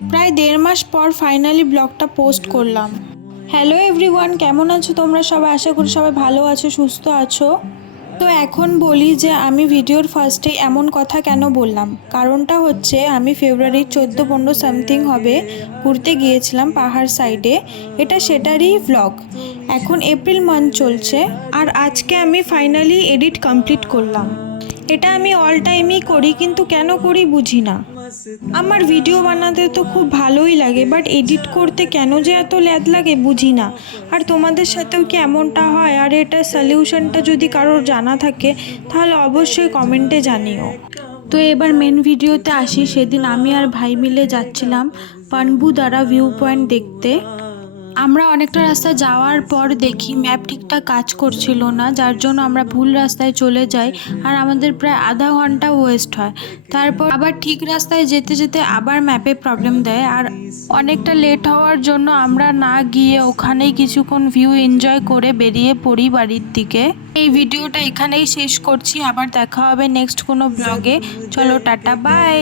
প্রায় 1.5 মাস পর ফাইনালি ব্লগটা পোস্ট করলাম। হ্যালো এভরিওয়ান, কেমন আছো তোমরা সবাই? আশা করি সবাই ভালো আছো, সুস্থ আছো। তো এখন বলি যে আমি ভিডিওর ফার্স্টে এমন কথা কেন বললাম। কারণটা হচ্ছে আমি ফেব্রুয়ারির 14-15 সামথিং হবে ঘুরতে গিয়েছিলাম পাহাড় সাইডে। এটা সেটারই ভ্লগ। এখন এপ্রিল মান্থ চলছে আর আজকে আমি ফাইনালি এডিট কমপ্লিট করলাম। এটা আমি অল টাইমই করি, কিন্তু কেন করি বুঝি না। আমার ভিডিও বানাতে তো খুব ভালোই লাগে, বাট এডিট করতে কেন যে এত ল্যাদ লাগে বুঝি না। আর তোমাদের সাথেও কি এমনটা হয়? আর এটার সলিউশনটা যদি কারোর জানা থাকে তাহলে অবশ্যই কমেন্টে জানিও। তো এবার মেন ভিডিওতে আসি। সেদিন আমি আর ভাই মিলে যাচ্ছিলাম পানবুদারা ভিউ পয়েন্ট দেখতে। আমরা অনেকটা রাস্তা যাওয়ার পর দেখি ম্যাপ ঠিকঠাক কাজ করছিল না, যার জন্য আমরা ভুল রাস্তায় চলে যাই আর আমাদের প্রায় আধা ঘন্টা ওয়েস্ট হয়। তারপর আবার ঠিক রাস্তায় যেতে যেতে আবার ম্যাপে প্রবলেম দেয় আর অনেকটা লেট হওয়ার জন্য আমরা না গিয়ে ওখানেই কিছুক্ষণ ভিউ এনজয় করে বেরিয়ে পড়ি বাড়ির দিকে। এই ভিডিওটা এখানেই শেষ করছি, আবার দেখা হবে নেক্সট কোনো ব্লগে। চলো টাটা, বাই।